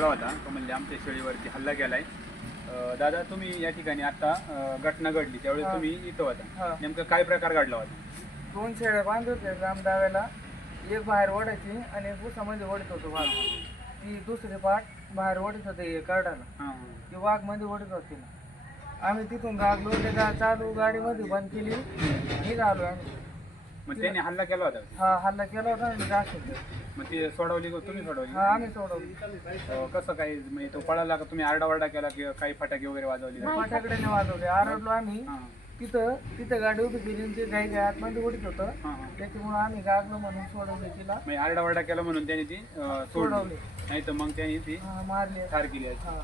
केला होता. तो म्हणजे आमच्या शेळीवरती हल्ला केलाय. अं, दादा तुम्ही या ठिकाणी आता अं, घटना घडली. त्यावेळेस हा. तुम्ही इथं होता. हा. नेमकं काय प्रकार घडला होता? दोन शेळ्या बांधत होते लांब डाव्याला एक बाहेर ओढायची आणि एक उसामध्ये ओढत होतो वाघ. ती दुसरी पाठ बाहेर ओढत होते कार्डाला हा, ती वाघमध्ये ओढत होती. आम्ही तिथून गागलो ते गा चालू गाडीमध्ये बंद केली. निघालो आम्ही. मग त्याने हल्ला केला होता? हा हल्ला केला होता आणि मग ते सोडवली का तुम्ही सोडवली? हा आम्ही सोडवली. अं, कसं काय म्हणजे तो पळाला का तुम्ही आरडाओरडा केला किंवा काही फटाके वगैरे वाजवले? का? फटाकडे वाजवले. आरडलो आम्ही. हा, तिथं तिथं गाडी उभी केली आणि ते गाई आतमध्ये ओढत होतं. हा, हा. त्याच्यामुळे आम्ही गागलो म्हणून सोडवले तिला. म्हणजे आरडाओरडा केला म्हणून त्याने ती अं, सोडली. सोडवली. नाही तर मग त्याने ती हा मारले. ठार केली असती. हा.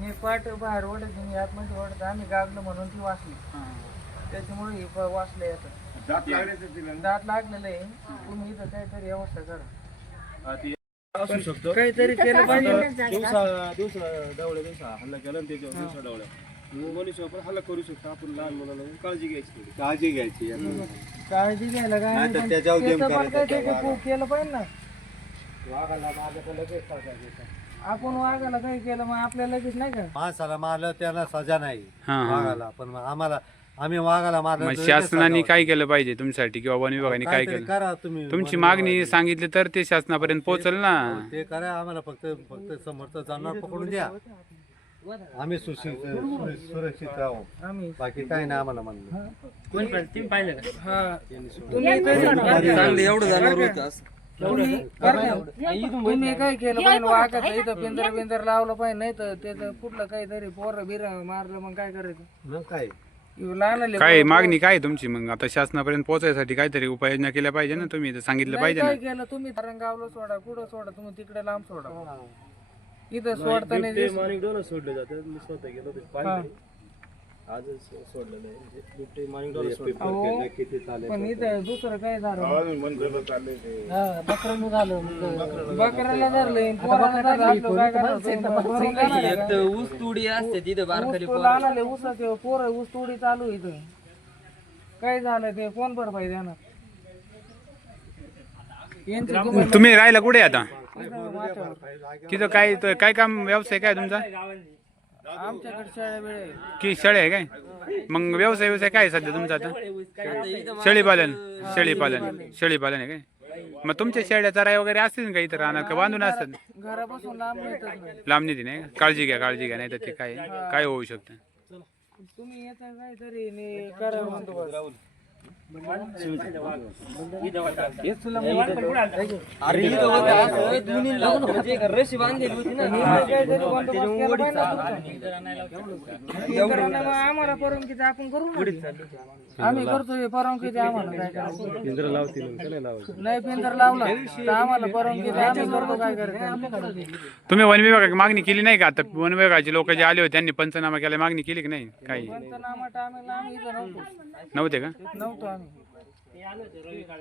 मी पाठ बाहेर ओढत आतमध्ये ओढत आम्ही गागलो म्हणून ती वाचली. हा, त्याच्यामुळे ही प- वाचले येतं दात लागलेलं आहे. तुम्ही इथं काहीतरी व्यवस्था करा. ती काहीतरी केलं पाहिजे. दिवसा दिवसा डावळ्या दिवसा हल्ला केला आणि त्याच्यावर दिवसा डावळ्या. मनुष्य आपण हल्ला करू शकतो. आपण लहान मुलाला काळजी घ्यायची थोडी. काळजी घ्यायची काळजी घ्यायला काय नाही तर पण त्याच्यावर गेम त्याचं पण करायचा काहीतरी त्या खूप केलं पाहिजे ना. आपण वाघाला काही केलं मग आपल्याला लगेच नाही का? माणसाला मारलं त्याला सजा नाही हा, हा. वाघाला पण मग आम्हाला आम्ही वाघाला मारलं मग तर शासनाने काय केलं पाहिजे तुमच्यासाठी किंवा वन विभागाने काय काहीतरी केलं? करा तुम्ही तुमची मागणी. सांगितली तर ते शासनापर्यंत पोहोचल ना. ते करा आम्हाला फक्त फक्त समोरचं जनावर पकडून द्या. आम्ही सुरक्षित राहू. आम्ही बाकी काही नाही आम्हाला म्हणलं हा. तुम्ही तरी एवढं जाणार होतं तुम्ही? तुम्ही काय केलं पाहिजे वाघाचं इथं पिंजर पिंजर लावलं पाहिजे नाही तर त्याचं कुठलं काहीतरी पोर बिर मारलं मग काय करायचं? मग काय? ह्यो लहान लेकरं- काय मागणी काय तुमची? मग आता शासनापर्यंत पोहोचायसाठी काहीतरी उपाययोजना केल्या पाहिजे ना तुम्ही सांगितलं नाही पाहिजे काय ना केलं? तुम्ही तरंगावलं सोडा कुठं सोडा? तुम्ही तिकडे लांब सोडा. इथं सोडताना डोला सोडले जातात. मी स्वतः गेलो आजच सोडलेलं आहे. म्हणजे बिबटे माणिक डोला सोडले. अहो, किती चालेल पण इथं दुसरं काय झालं? हा, बकऱ्यानं झालं बकऱ्याला धरलं पोराला धरलं, आपलं काय करायचं? भरून जाणार आहे का? ऊस तुडी असते तिथं ऊस ऊसाचे पोरं ऊस तोडी चालू आहे इथं. काय झालं ते? कोण भरपाई देणार? यांची दुकान तुम्ही राहायला कुठे आता. तिथं काय तो- काय काम व्यवसाय काय तुमचा? आमच्याकडे शाळा वेळ आहे की शेळे आहे काय? मग व्यवसाय व्यवसाय काय आहे सध्या तुमचा आता? शेळीपालन शेळीपालन शेळीपालन आहे काय? मग तुमच्या शेळ्या चराई वगैरे असतील ना का इथं राहणार का बांधून असतात. घरापासून लांब नाही. लांब नाही नाही काळजी घ्या काळजी घ्या नाही तर ते काय काय होऊ शकतं? तुम्ही येता काहीतरी ने करा म्हणतो बस. अरे असं, दोन्ही लावून म्हणजे रशी बांधलेली होती ना आम्हाला परवानगी आपण करू ना आम्ही करतो परवानगी द्या आम्हाला काय करायचं लावतील त्याला नाही पिंजर लावला तर आम्हाला परवानगी द्या आम्ही करतो काय करायचं तुम्ही वन विभागाची मागणी केली नाही का? आता वन विभागाचे लोक जे आले होते त्यांनी पंचनामा केला. मागणी केली की नाही? काही? पंचनामा टायमाला आम्ही इथं नव्हतो नव्हते का? नव्हतो आम्ही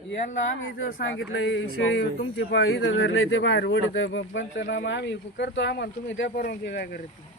यांना आम्ही जर सांगितलं हे शेळी तुमची पा इथं धरले ते बाहेर ओढीत पंचनामा आम्ही करतो आम्हाला तुम्ही त्या परवानगी काय करत